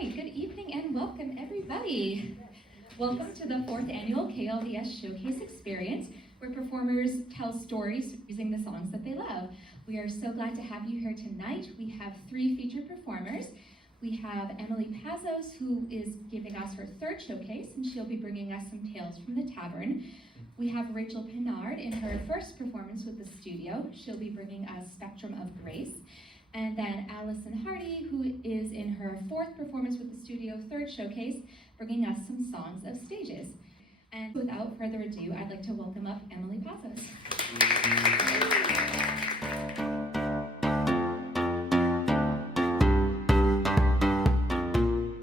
right, good evening and welcome everybody. Welcome to the 4th annual KLVS Showcase Experience, where performers tell stories using the songs that they love. We are so glad to have you here tonight. We have 3 featured performers. We have Emily Pazos, who is giving us her 3rd showcase, and she'll be bringing us some tales from the Tavern. We have Rachel Pinard in her 1st performance with the studio. She'll be bringing us Spectrum of Grace. And then Alison Hardy, who is in her 4th performance with the studio 3rd showcase, bringing us some songs of stages. And without further ado, I'd like to welcome up Emily Pazos.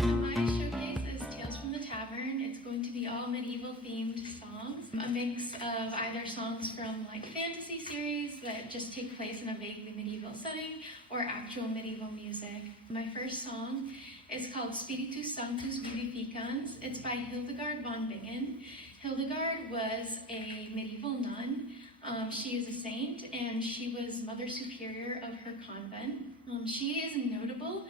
My showcase is Tales from the Tavern. It's going to be all medieval themed songs, a mix of either songs from like fantasy series that just take place in a vaguely medieval setting or actual medieval music. My first song is called Spiritus Sanctus Vivificans. It's by Hildegard von Bingen. Hildegard was a medieval nun. She is a saint, and she was Mother Superior of her convent. She is notable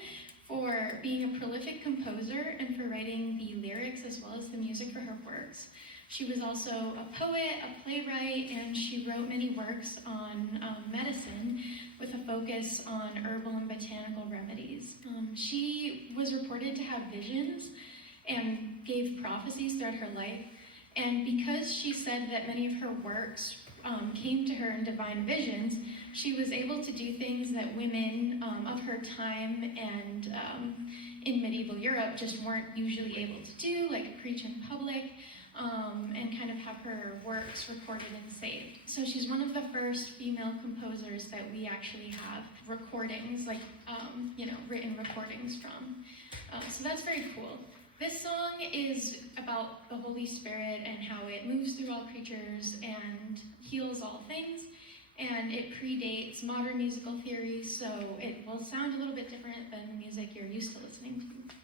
for being a prolific composer and for writing the lyrics as well as the music for her works. She was also a poet, a playwright, and she wrote many works on medicine with a focus on herbal and botanical remedies. She was reported to have visions and gave prophecies throughout her life, and because she said that many of her works came to her in divine visions, she was able to do things that women of her time and in medieval Europe just weren't usually able to do, like preach in public, and kind of have her works recorded and saved. So she's one of the first female composers that we actually have recordings, like, written recordings from. So that's very cool. This song is about the Holy Spirit and how it moves through all creatures and heals all things. And it predates modern musical theory, so it will sound a little bit different than the music you're used to listening to.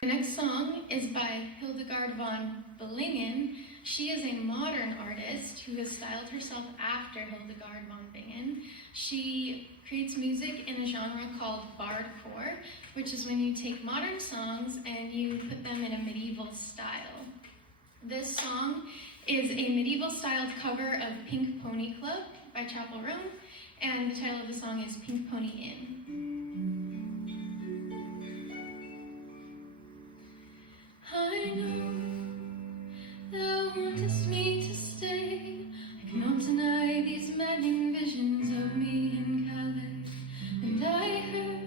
The next song is by Hildegard von Bingen. She is a modern artist who has styled herself after Hildegard von Bingen. She creates music in a genre called bardcore, which is when you take modern songs and you put them in a medieval style. This song is a medieval-styled cover of Pink Pony Club by Chapel Roan, and the title of the song is Pink Pony Inn. I know thou wantest me to stay. I cannot deny these maddening visions of me in Calais. And I heard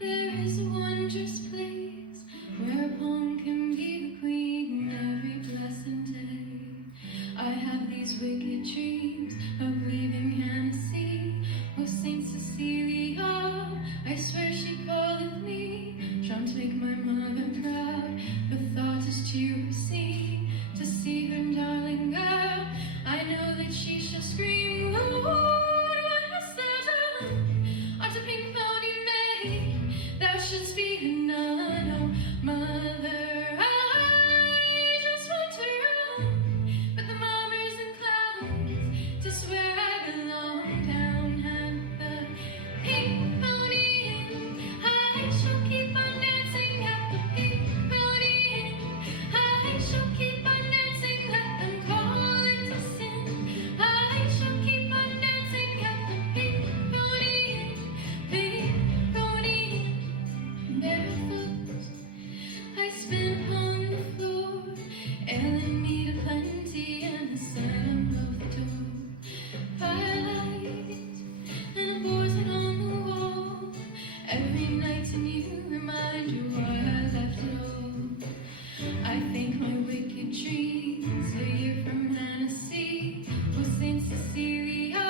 there is a wondrous place where a pawn can be the queen every blessed day. I have these wicked dreams of leaving Hennessy. Oh, Saint Cecilia, I swear she calleth me, trying to make my mother proud. The thought is to see her darling girl. I know that she shall scream, Lord, what hast thou done? Art a pink pony maid, thou shouldst be a nun, oh mother. I just want to run, but the mummers and clowns just where I belong down at the Pink Pony Inn. I shall keep on dancing at the Pink Pony Inn. I shall keep on dancing, let them call it a sin. I shall keep on dancing at the Pink Pony Inn. Pink Pony Inn. Barefoot I spin upon the floor, Ellen meat a plenty and a sun above the door. Firelight and a portrait on the wall. Every night a new reminder why I left it all. I think my wicked dreams a year from Hennessy. Oh, Saint Cecilia,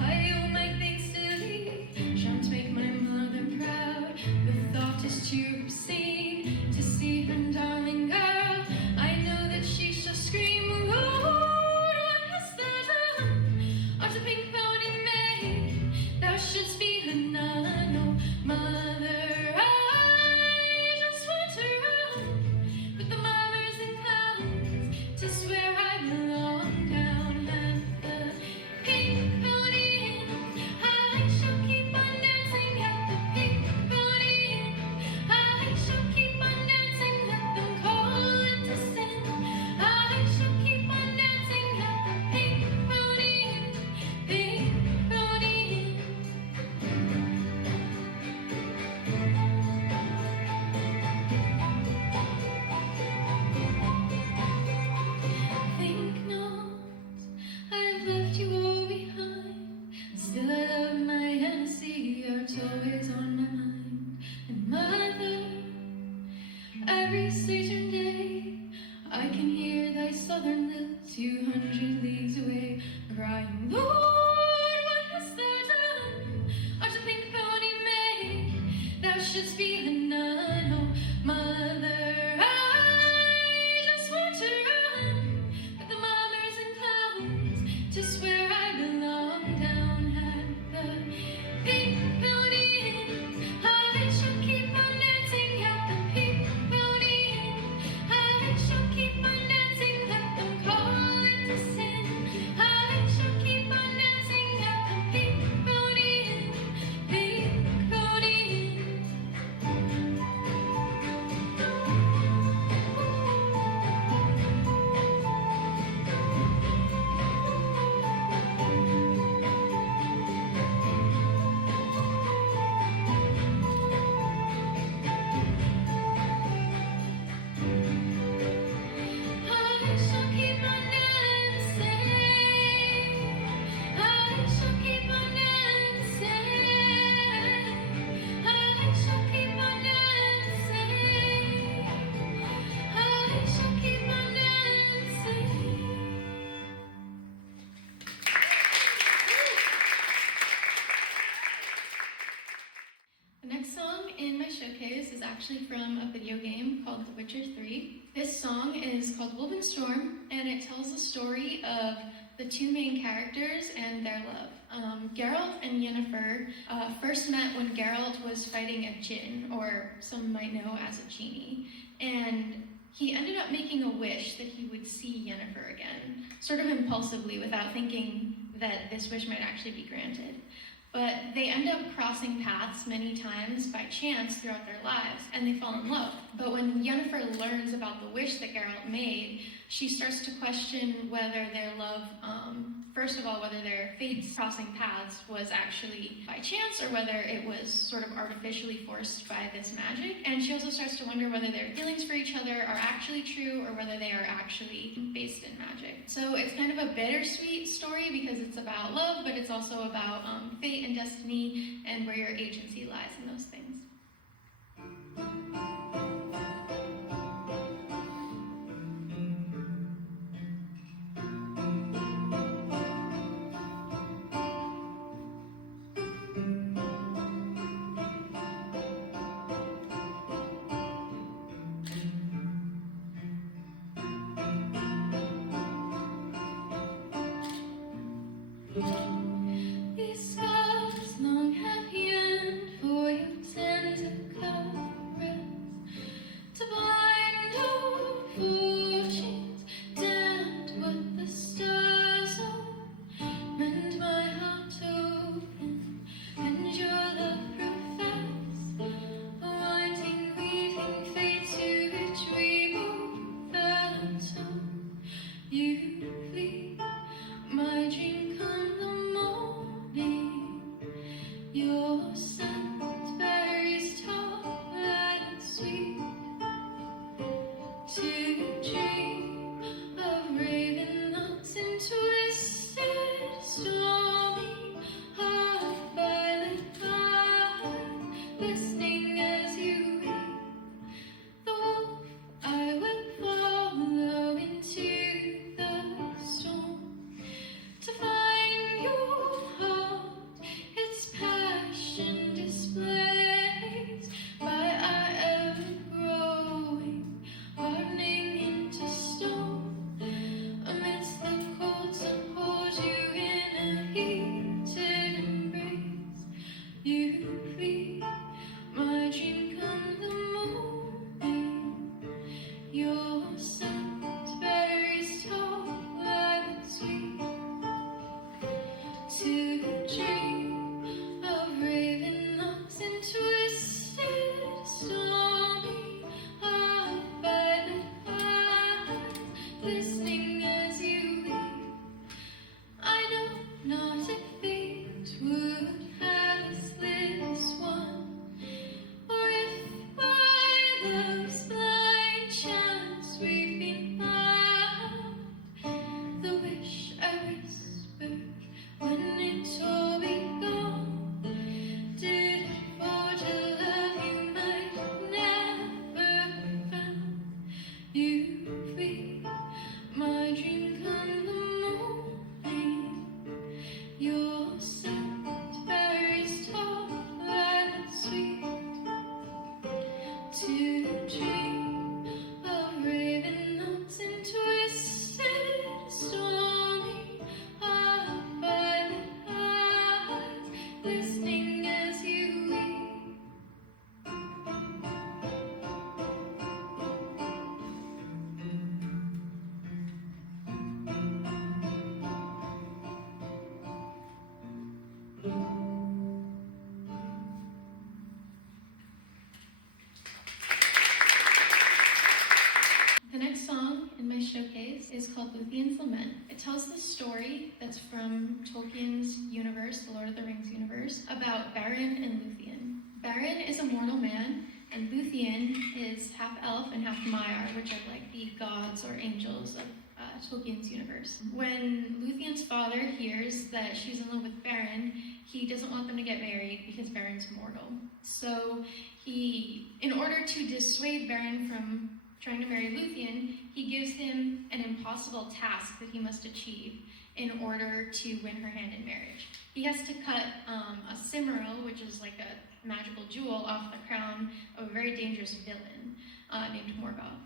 I owe my thanks to thee. Trying to make my mother proud. The thought is to see her darling girl. I know that she shall scream, Lord, what hast thou done? Art a pink pony maid, thou shouldst be a nun, oh mother. I just want to run, but the mummers and clowns just where I belong down at the Pink Pony Inn. I shall keep on dancing at the Pink Pony Inn. I shall keep on dancing, let them call it a sin. I shall keep on dancing at the Pink Pony Inn. Pink Pony Inn. Think not I've left you all behind. Still I love my Hennessy, art's always on my mind. And mother, every Saturn day, I can hear thy southern lips 200 leagues away, crying, Lord, what hast thou done? Art a pink pony maid, thou shouldst be a nun, oh mother. I just want to run, but the mummers and clowns just where I belong down at the Pink Pony Inn. I shall keep on dancing at the Pink Pony Inn. I shall keep on dancing, let them call it a sin. I shall keep on dancing at the Pink Pony Inn. Pink Pony Inn. I shall keep on dancing. I shall keep on dancing. I shall keep on dancing. I shall keep on dancing. The next song in my showcase is actually from a video game called The Witcher 3. This song is called Wolven Storm, and it tells the story of the two main characters and their love. Geralt and Yennefer first met when Geralt was fighting a djinn, or some might know as a genie. And he ended up making a wish that he would see Yennefer again, sort of impulsively without thinking that this wish might actually be granted. But they end up crossing paths many times by chance throughout their lives, and they fall in love. But when Yennefer learns about the wish that Geralt made, she starts to question whether their love, first of all, whether their fates crossing paths was actually by chance or whether it was sort of artificially forced by this magic. And she also starts to wonder whether their feelings for each other are actually true or whether they are actually based in magic. So it's kind of a bittersweet story because it's about love, but it's also about fate and destiny and where your agency lies in those things. These scars long have yearned for your tender caress, to bind all fortunes damned what the stars own, mend my heart open, and your love profess, a winding, weaving fate to which we both fell so. You flee, my dream come the morning, your scent berries tall and sweet, to dream of raven nuts and twisted stormy of violet path, listening as you weep. The wolf I will follow into the storm, to find your heart, its passion displays by our ever-growing, hardening into stone. Amidst the cold sun holds you in a heated embrace. You flee, my dream come the morning, your scent berries tall and sweet, to dream of raven nuts and twisted stormy of violet eyes, listening as you weep. I know not if fate would have us this one, or if by love's blind chance we've been found. The wish I whispered when it all begun, did it forge a love you might never found. You flee, my dream come the morning, your scent berries tall and sweet, to dream of raven nuts and twisted stormy of violet eyes, listening as you weep. The next song in my showcase is called Luthien's Lament. It tells the story that's from Tolkien's universe, the Lord of the Rings universe, about Beren and Luthien. Beren is a mortal man, and Luthien is half elf and half Maiar, which are like the gods or angels of Tolkien's universe. When Luthien's father hears that she's in love with Beren, he doesn't want them to get married because Beren's mortal. So he, in order to dissuade Beren from trying to marry Luthien, he gives him an impossible task that he must achieve in order to win her hand in marriage. He has to cut a cimmeril, which is like a magical jewel, off the crown of a very dangerous villain named Morgoth.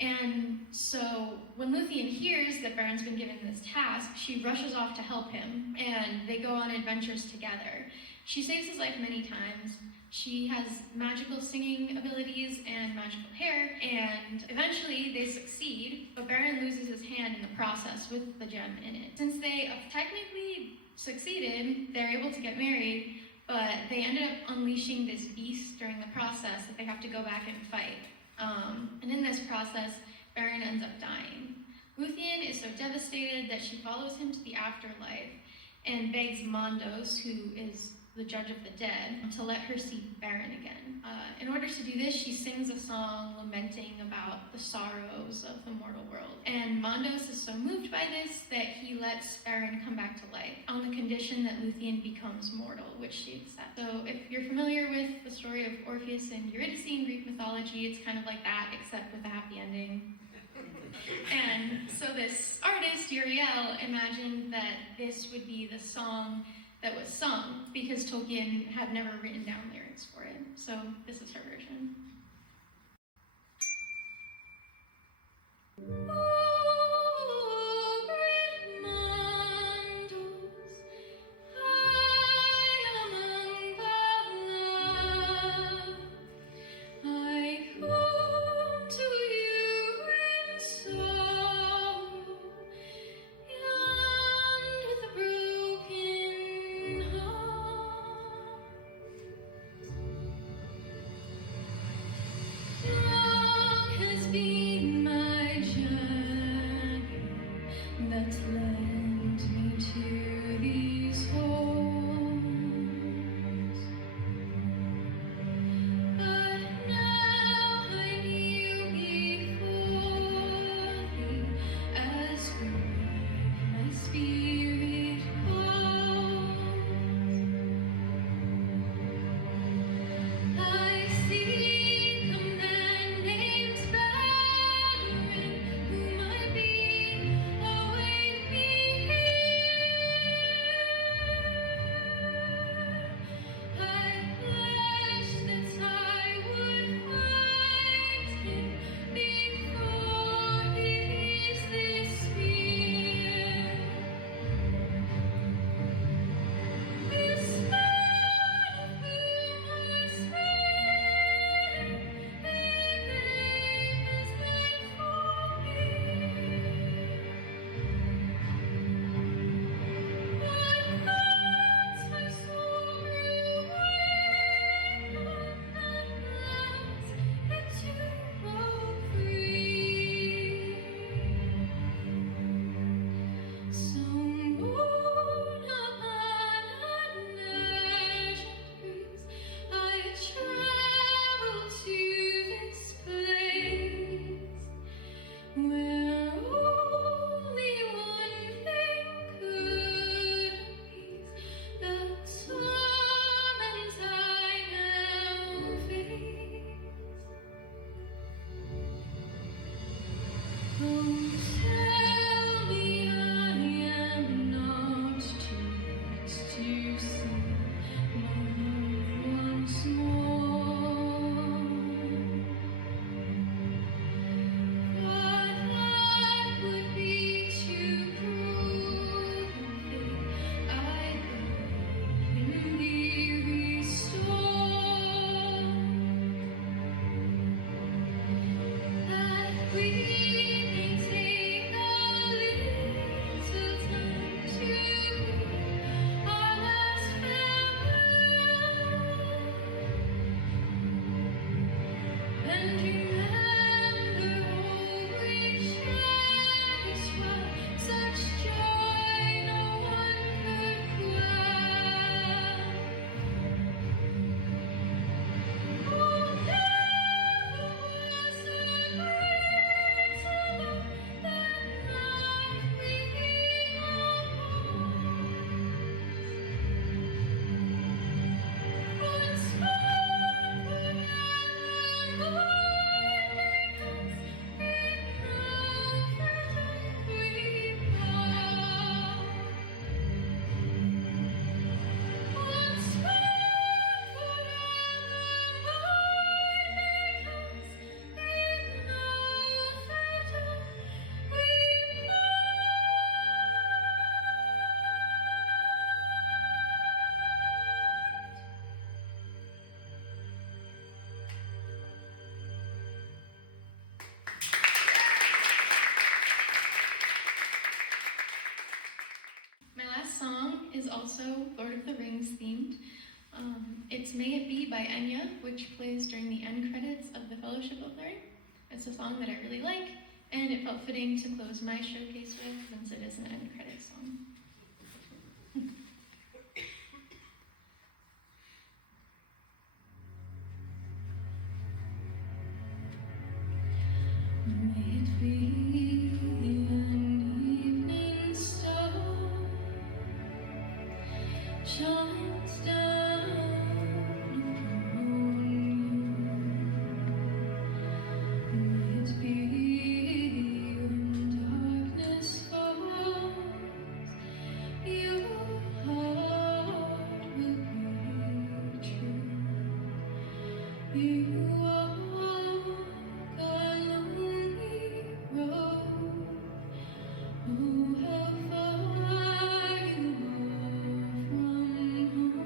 And so when Luthien hears that Baron's been given this task, she rushes off to help him, and they go on adventures together. She saves his life many times. She has magical singing abilities and magical hair, and eventually they succeed, but Baron loses his hand in the process with the gem in it. Since they have technically succeeded, they're able to get married, but they ended up unleashing this beast during the process that they have to go back and fight. And in this process, Baron ends up dying. Luthien is so devastated that she follows him to the afterlife and begs Mondos, who is the judge of the dead, to let her see Baron again. In order to do this, she sings a song lamenting about the sorrows of the mortal world. And Mondos is so moved by this that he lets Baron come back to life on the condition that Luthien becomes mortal, which she accepts. So if you're familiar with the story of Orpheus and Eurydice in Greek mythology, it's kind of like that, except with a happy ending. And so this artist, Uriel, imagined that this would be the song that was sung, because Tolkien had never written down lyrics for it. So this is her version. also Lord of the Rings themed. It's May It Be by Enya, which plays during the end credits of the Fellowship of the Ring. It's a song that I really like, and it felt fitting to close my showcase with since it is an end credits song. May it be an evening star shines down upon you. May it be when darkness falls, your heart will be true. You walk a lonely road. Oh, how far you are from home.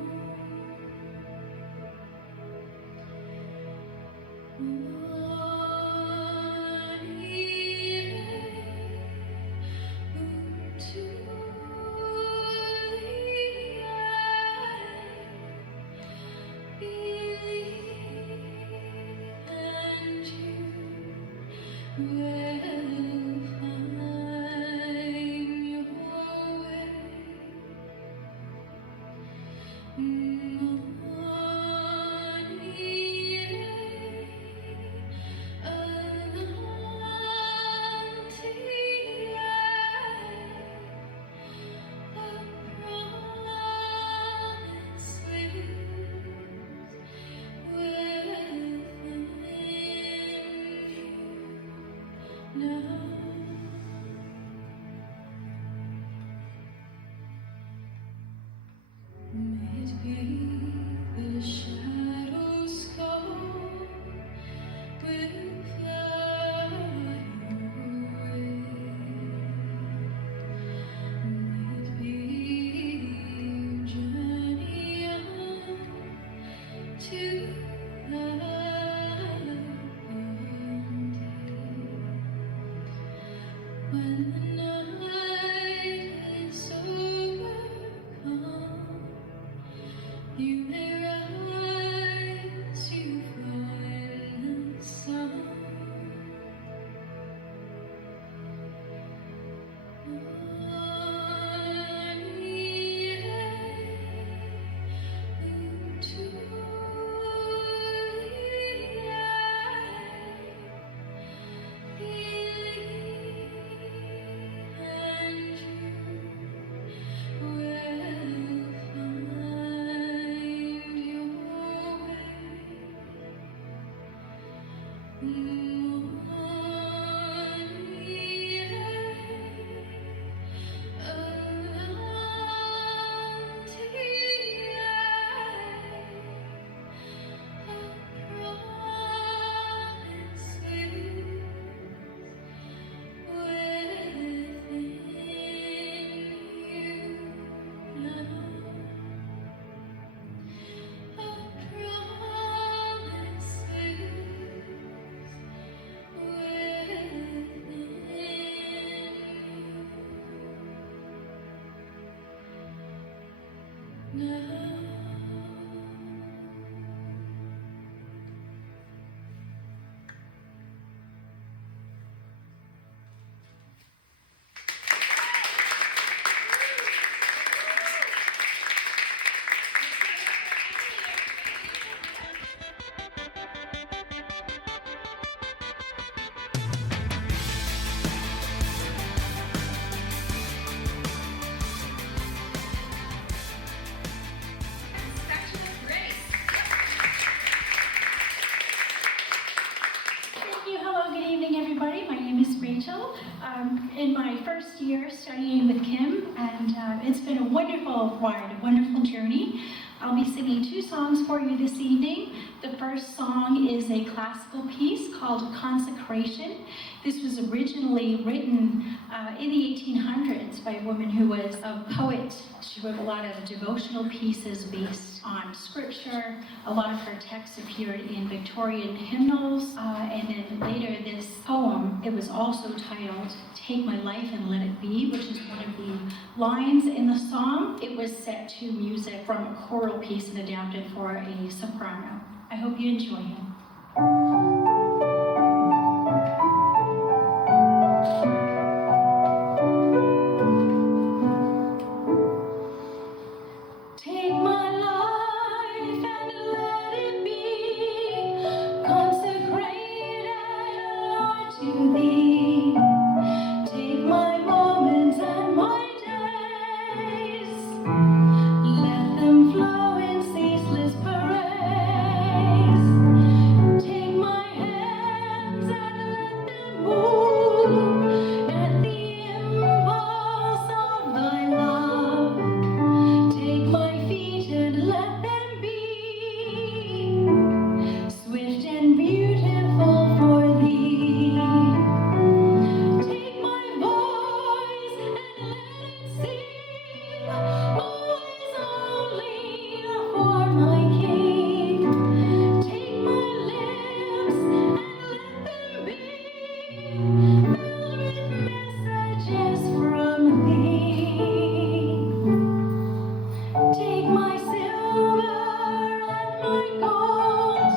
In my first year studying with Kim, and it's been a wonderful ride, a wonderful journey. I'll be singing 2 songs for you this evening. The first song is a classical piece called Consecration. This This was originally written in the 1800s by a woman who was a poet. She wrote a lot of devotional pieces based on scripture. A lot of her texts appeared in Victorian hymnals. And then later this poem, it was also titled Take My Life and Let It Be, which is one of the lines in the song. It was set to music from a choral piece and adapted for a soprano. I hope you enjoy it. Take my life and let it be consecrated, Lord, to Thee. Take my moments and my days, let them flow in ceaseless praise. Take my hands and let them move at the impulse of Thy love. Take my feet and let them be swift and beautiful for Thee. Take my voice and let it sing, always only for my King. Take my lips and let them be filled with messages from Thee. Take my silver and my gold,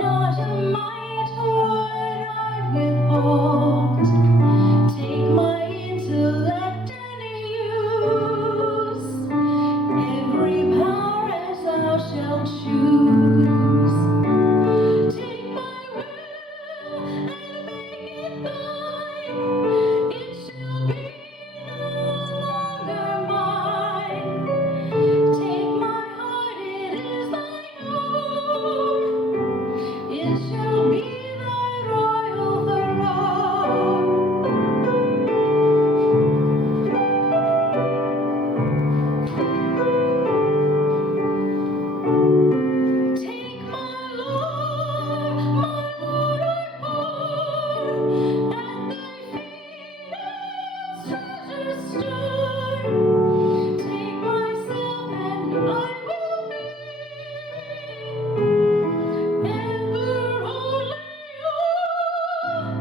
not a mite would I withhold. Take my intellect and use every power as Thou shalt choose. Take my will and make it Thine. It shall be no longer mine. Take my heart, it is Thine own. It shall be Thy royal throne. Take my Lord, I pour at Thy feet as treasure stored. Take myself and I will be ever only Yours.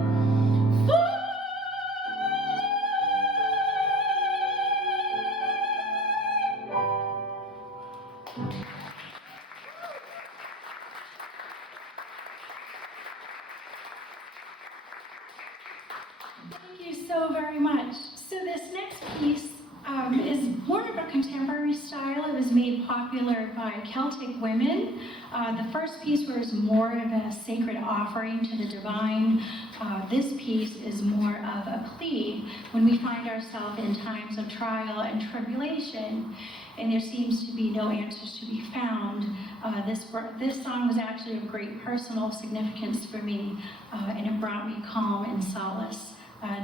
Thank you so very much. So this next piece is more of a contemporary style. It was made popular by Celtic women. The first piece was more of a sacred offering to the divine. This piece is more of a plea when we find ourselves in times of trial and tribulation, and there seems to be no answers to be found. This song was actually of great personal significance for me, and it brought me calm and solace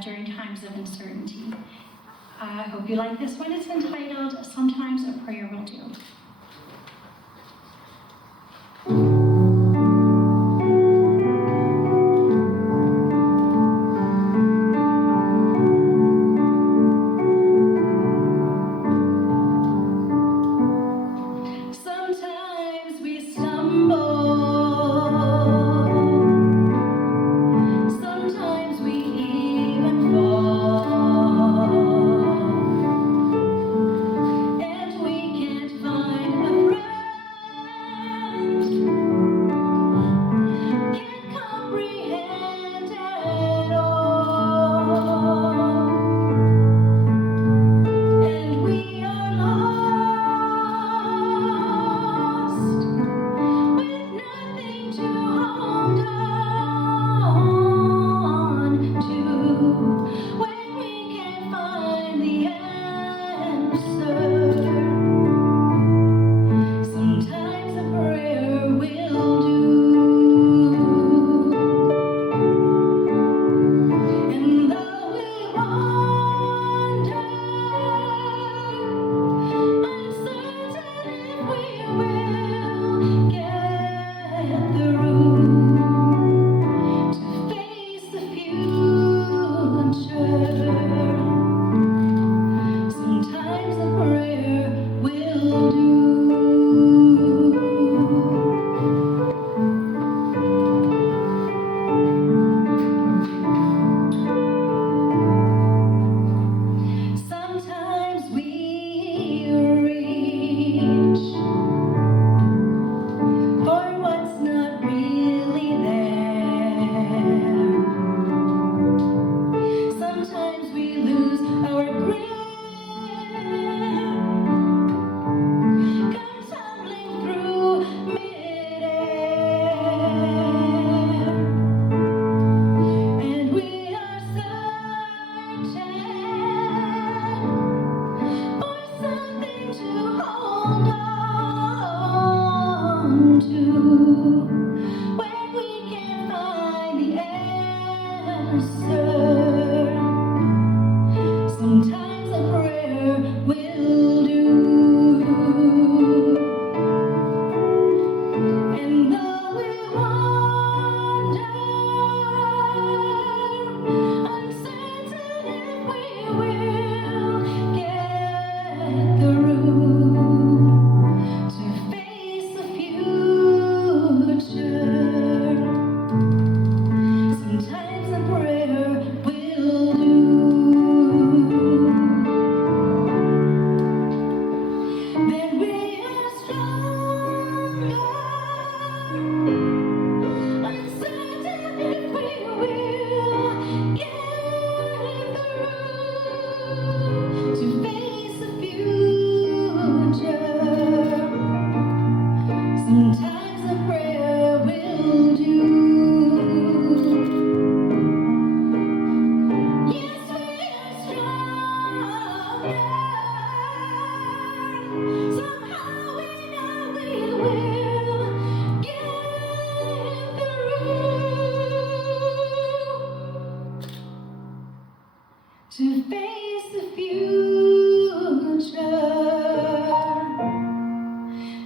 during times of uncertainty. I hope you like this one. It's entitled Sometimes a Prayer Will Do. Sometimes we stumble, sometimes we even fall, and we can't find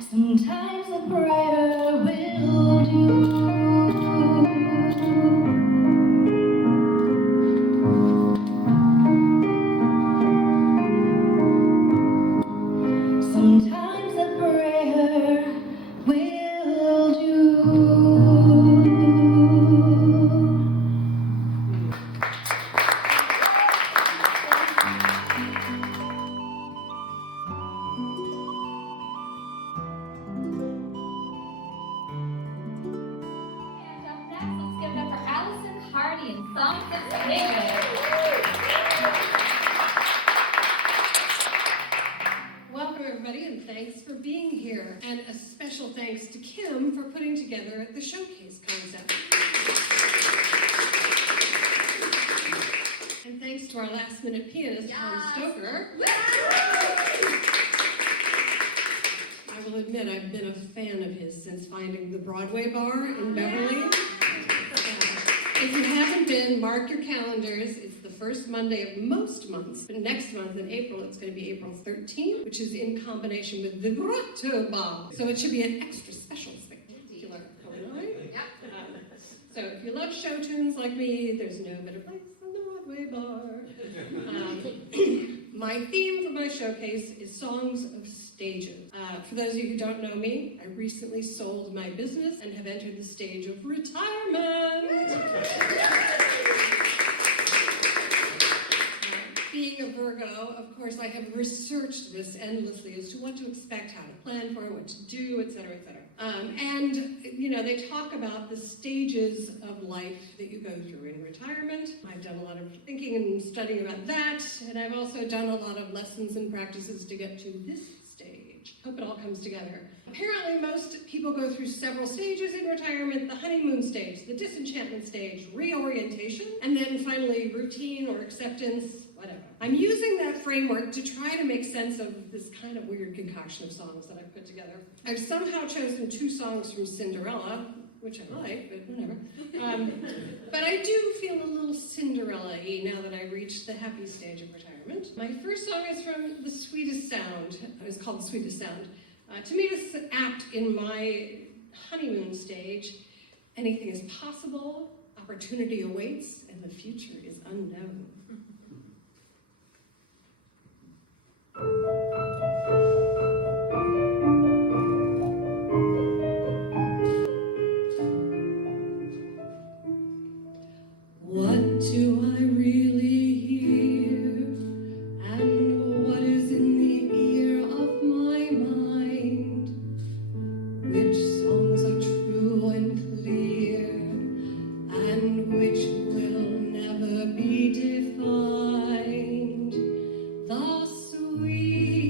Sometimes the brighter will do. Sometimes the prayer will do. And up next, let's give it up for Alison, Hardy, and Thom Smoker. Welcome, everybody, and thanks for being here. And a special thanks to Kim for putting together the showcase concept. And thanks to our last-minute pianist, Thom Smoker. I will admit I've been a fan of his since finding the Broadway bar in Beverly. If you haven't been, mark your calendars. It's the first Monday of most months. But next month in April, it's going to be April 13th, which is in combination with the vibrato bar. So it should be an extra special spectacular going on. So if you love show tunes like me, there's no better place than the Broadway bar. My theme for my showcase is songs of stages. For those of you who don't know me, I recently sold my business and have entered the stage of retirement. Being a Virgo, of course, I have researched this endlessly as to what to expect, how to plan for it, what to do, etc., etc. And, you know, they talk about the stages of life that you go through in retirement. I've done a lot of thinking and studying about that, and I've also done a lot of lessons and practices to get to this stage. Hope it all comes together. Apparently, most people go through several stages in retirement: the honeymoon stage, the disenchantment stage, reorientation, and then finally routine or acceptance, whatever. I'm using that framework to try to make sense of this kind of weird concoction of songs that I've put together. I've somehow chosen 2 songs from Cinderella, which I like, but whatever. But I do feel a little Cinderella-y now that I reached the happy stage of retirement. My first song is from The Sweetest Sound. It's called The Sweetest Sound. To me, this is apt in my honeymoon stage. Anything is possible, opportunity awaits, and the future is unknown. What do I really hear? And what is in the ear of my mind? Which songs are true and clear, and which will never be defined? The sweet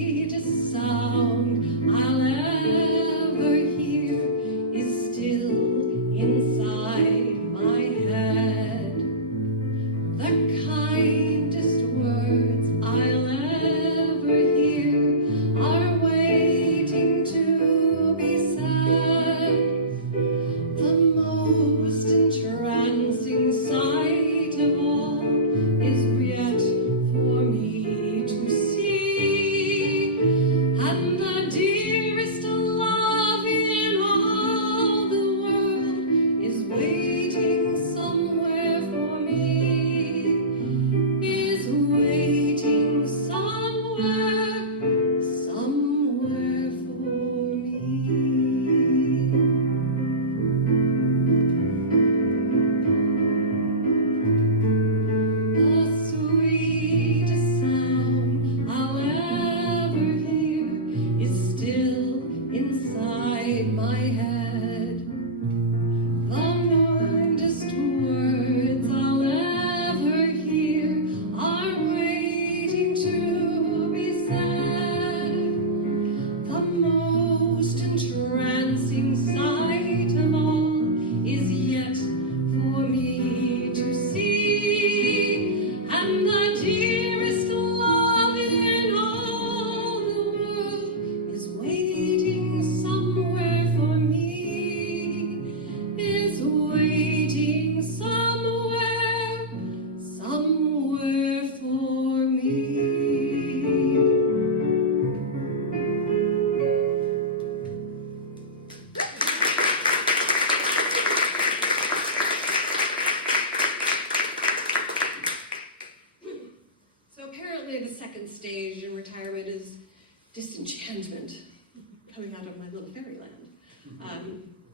out of my little fairyland.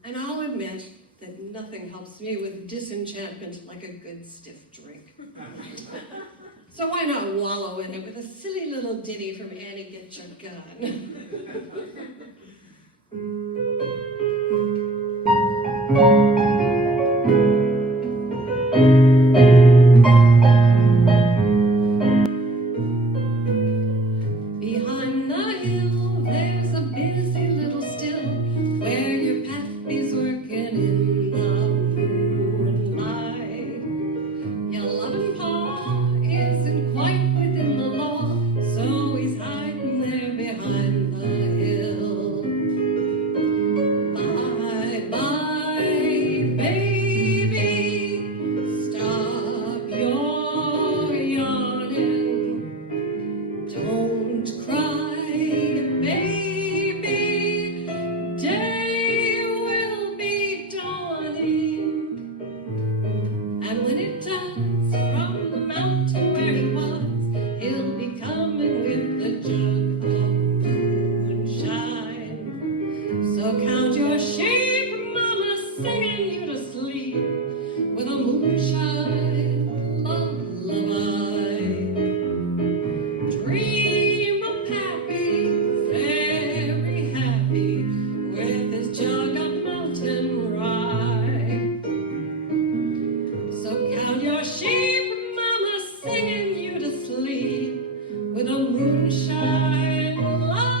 And I'll admit that nothing helps me with disenchantment like a good stiff drink. So why not wallow in it with a silly little ditty from Annie Get Your Gun? Behind the hill, there's a busy little still where your pappy's working in the moonlight. Your loving paw isn't quite within the law, so he's hiding there behind the hill. Bye-bye, baby, stop your yawning. Don't cry, baby, day will be dawning. And when it does, from the mountain where he was, he'll be coming with the jug of moonshine. So count your sheep, mama, singing you to sleep with a moonshine lullaby. Dream of Pappy, very happy, with his jug of mountain rye. So count your sheep, mama, singing you to sleep with a moonshine lullaby.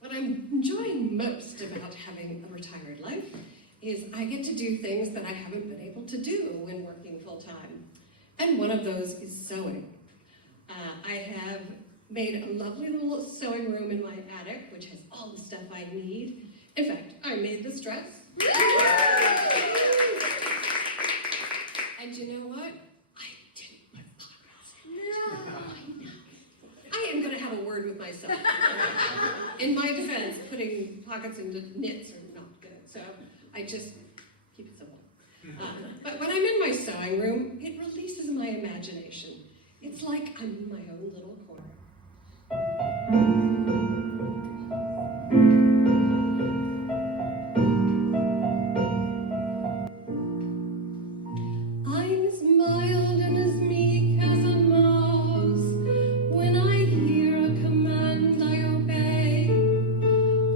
What I'm enjoying most about having a retired life is I get to do things that I haven't been able to do when working full-time. And one of those is sewing. I have made a lovely little sewing room in my attic, which has all the stuff I need. In fact, I made this dress. And you know what? I didn't put pockets in it. No. I am going to have a word with myself. In my defense, putting pockets into knits are not good, so I just keep it simple. But when I'm in my sewing room, it releases my imagination. It's like I'm in my own little corner. I'm as mild and as meek as a mouse. When I hear a command, I obey.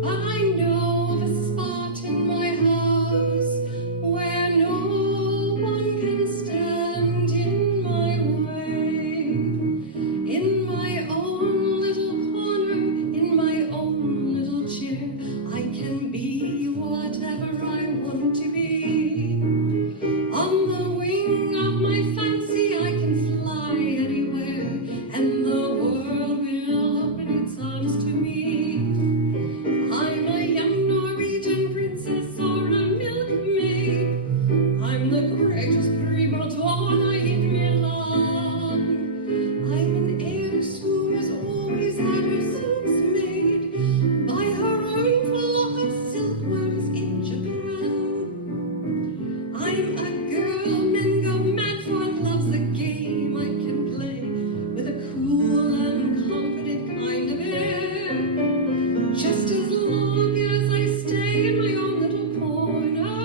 But I know of a spot in my house where no one can stand in my way. In my own little corner, in my own little chair, I can be whatever I want to be. On the wing of my fancy, I can fly anywhere, and the world will open its arms to me. I'm a young Norwegian princess or a milkmaid. I'm the greatest prima donna in Milan. I'm an heiress who has always had her suits made by her own flock of silkworms in Japan. I'm a girl men go mad for, loves a game I can play with a cool and confident kind of air. Just as long as I stay in my own little corner,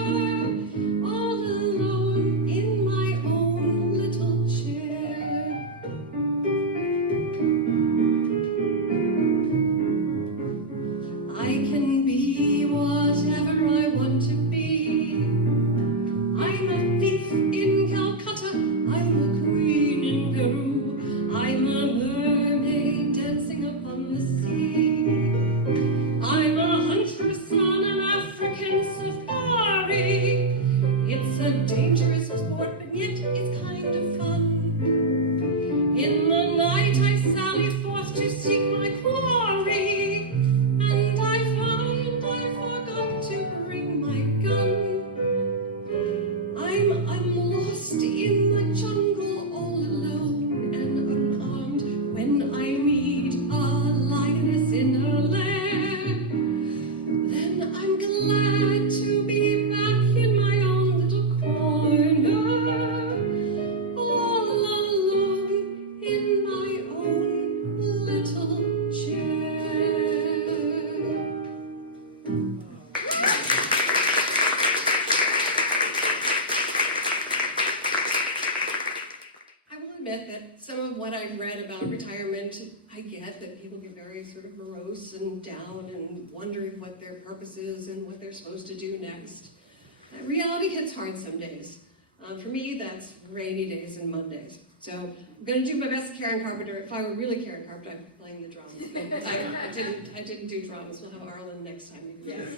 all alone in my own little chair. I can be whatever I want to be. I'm a thief in Calcutta, I'm a queen in Peru, I'm a mermaid dancing upon the sea. I'm a huntress on an African safari. It's a dangerous sport, but yet it's kind of fun. In the night I sally forth to seek my quarry, and I find I forgot to bring my gun. I'm lost in the jungle all alone and unarmed when I meet a lioness in her lair. Then I'm glad to be back what I've read about retirement, I get that people get very sort of morose and down and wondering what their purpose is and what they're supposed to do next. Reality hits hard some days. For me, that's rainy days and Mondays. So I'm going to do my best Karen Carpenter. If I were really Karen Carpenter, I'd be playing the drums. I didn't do drums. We'll have Arlen next time. Yes.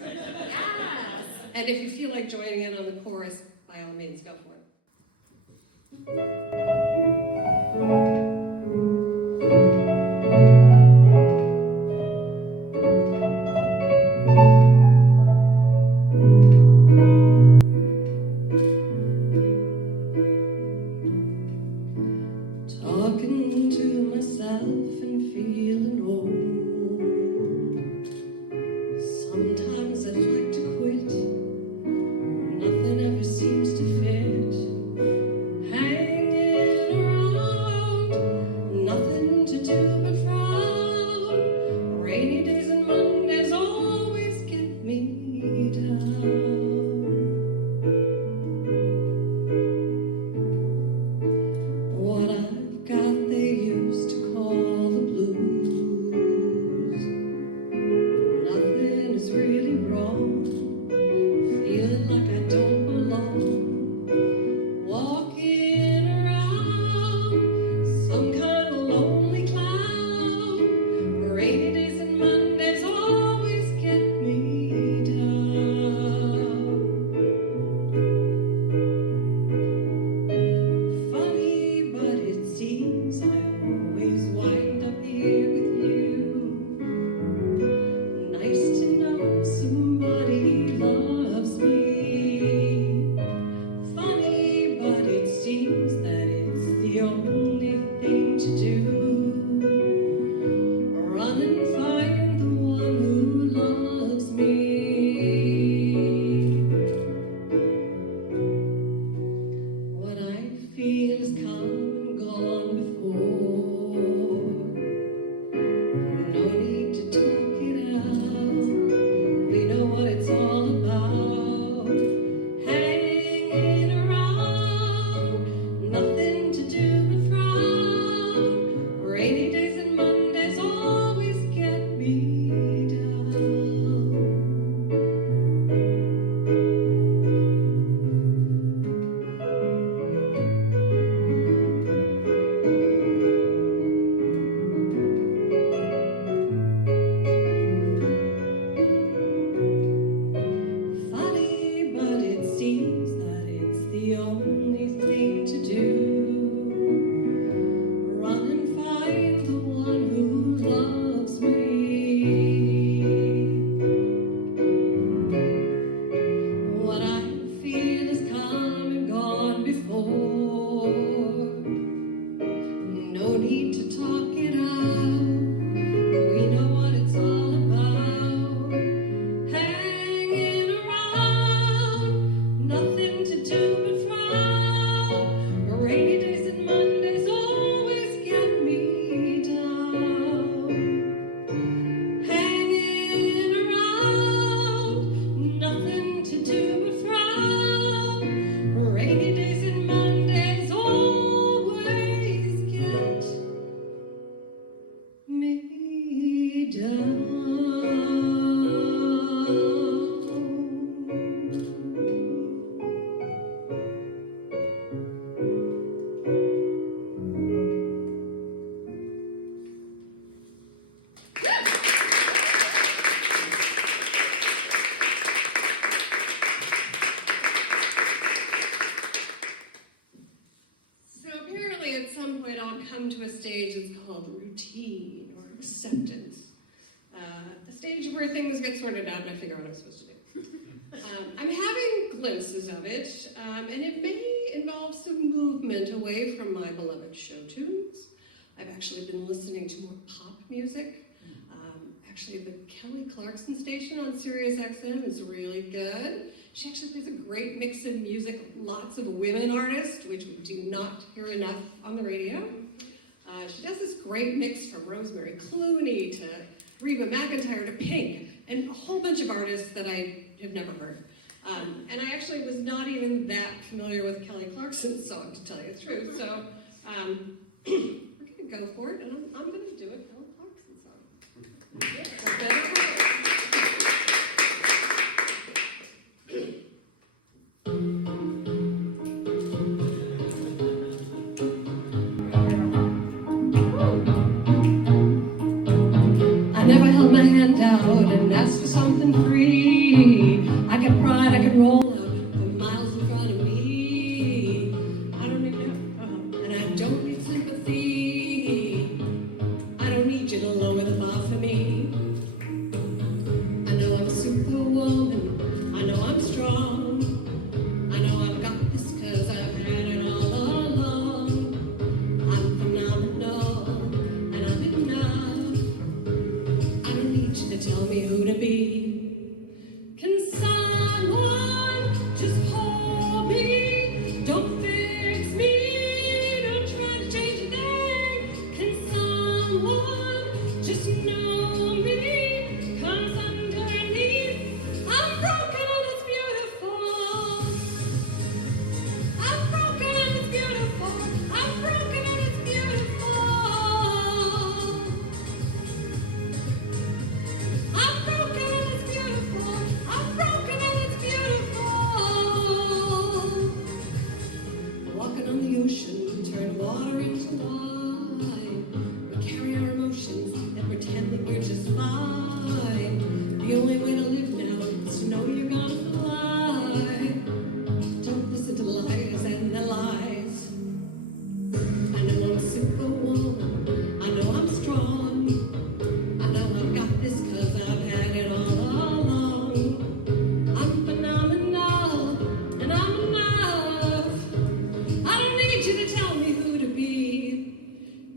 And if you feel like joining in on the chorus, by all means, go for it. Talking to myself and feeling old. Sometimes I'd like to quit. Nothing ever seems to fit. Hanging around, nothing to do but frown. Rainy days and Mondays always get me down. What I've got they used to call the blues. Nothing is really wrong. Feeling like I don't belong. Walking around some kind of lonely cloud. Rainy days and Mondays always get me down. Funny, but it seems I always wind up here with you. Nice to know somebody loves me. Funny, but it seems that it's the only thing to do. Run and find the one who loves me. What I feel is come and gone before. No need to talk it out. We know what it's all about. Hanging around, nothing to do but frown. Rainy days and Mondays always get me down. Funny, but it seems that it's the only thing to do. Run and find the one who loves me. What I feel is come and gone before. No need to talk it out. We know what it's all about. Hanging around, nothing to do but frown. Rainy days and Mondays always get me down. Hanging around, nothing to do but frown. Rainy days and Mondays always get me down. So apparently at some point I'll come to a stage that's called routine or acceptance. A stage where things get sorted out and I figure out what I'm supposed to do. I'm having glimpses of it, and it may involve some movement away from my beloved show tunes. I've actually been listening to more pop music. Actually, the Kelly Clarkson station on Sirius XM is really good. She actually plays a great mix of music, lots of women artists, which we do not hear enough on the radio. She does this great mix from Rosemary Clooney to Reba McEntire to Pink, and a whole bunch of artists that I have never heard. And I actually was not even that familiar with Kelly Clarkson's song, to tell you the truth. So we're getting go for it, and I'm going to do a Kelly Clarkson song. I never held my hand out and asked for something free. I could pride, I could roll out the miles in front of me. I don't need help, and I don't need sympathy. I don't need you to lower the bar for me. I know I'm a superwoman, I know I'm strong. I know I've got this 'cause I've had it all along. I'm phenomenal, and I'm enough. I don't need you to tell me who to be. Can someone just hold me? Don't fix me, don't try to change a thing. Can someone just know me? 'Cause underneath, I'm broken and it's beautiful. I'm broken and it's beautiful. I'm broken and it's beautiful. I'm broken and it's beautiful. I'm broken and it's beautiful. Walking on the ocean, turn water into wine. We carry our emotions and pretend that we're just fine. The only way to live now is to know you're gonna fly. Don't listen to lies and the lies. I know I'm a superwoman. I know I'm strong. I know I've got this 'cause I've had it all along. I'm phenomenal, and I'm enough. I don't need you to tell me who to be.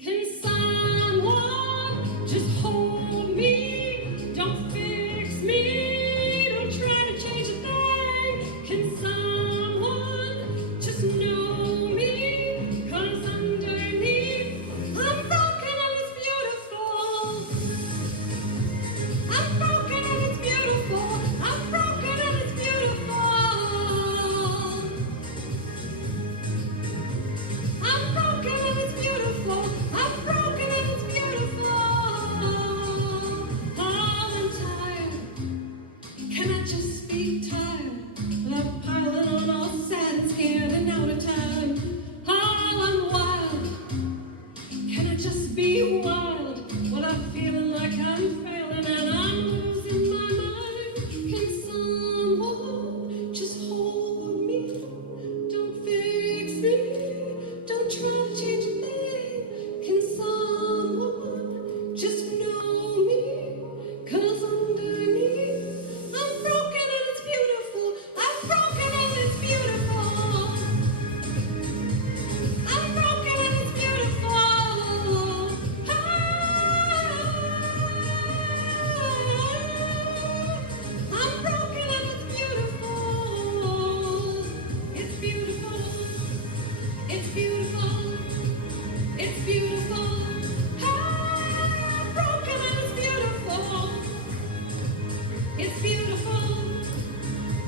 Can someone just hold me? Don't fix me, don't try to change a thing. Can someone just know me? 'Cause underneath, I'm broken and it's beautiful. I'm broken and it's beautiful. I'm broken and it's beautiful. I'm broken and it's beautiful. I'm broken and it's beautiful. Oh, I'm tired. Can I just be tired? Without piling on all sad and scared and out of time. Oh, I'm wild. Can I just be wild without feeling like I'm failing and I'm losing my mind? Can someone just hold me? Don't fix me. Don't try to change a thing. Can someone just know me? 'Cause underneath, I'm broken and it's beautiful. I'm broken and it's beautiful. I'm broken and it's beautiful. I'm broken and it's beautiful. It's beautiful. It's beautiful. It's beautiful. I'm broken and it's beautiful. It's beautiful.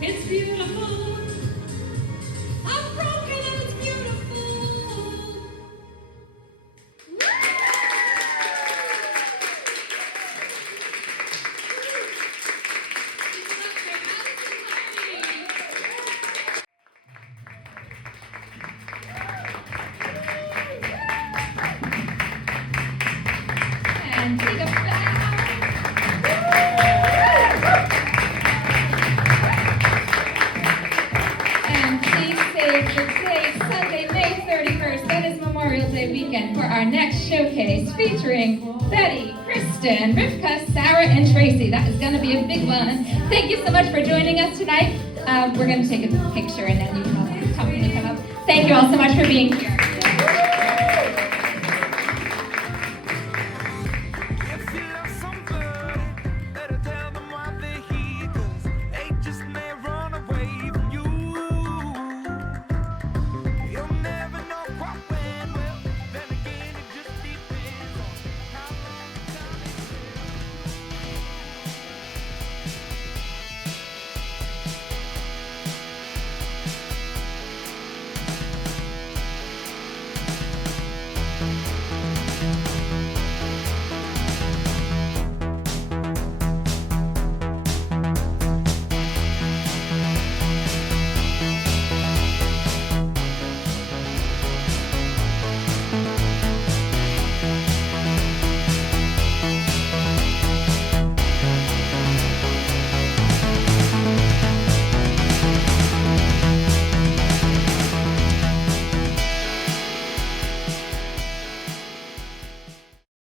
It's beautiful. I'm broken and it's beautiful. And take a bow. And please save the date, Sunday, May 31st. That is Memorial Day weekend for our next showcase featuring Betty, Kristen, Rivka, Sarah, and Tracy. That is going to be a big one. Thank you so much for joining us tonight. We're going to take a picture and then you can all come up. Thank you all so much for being here.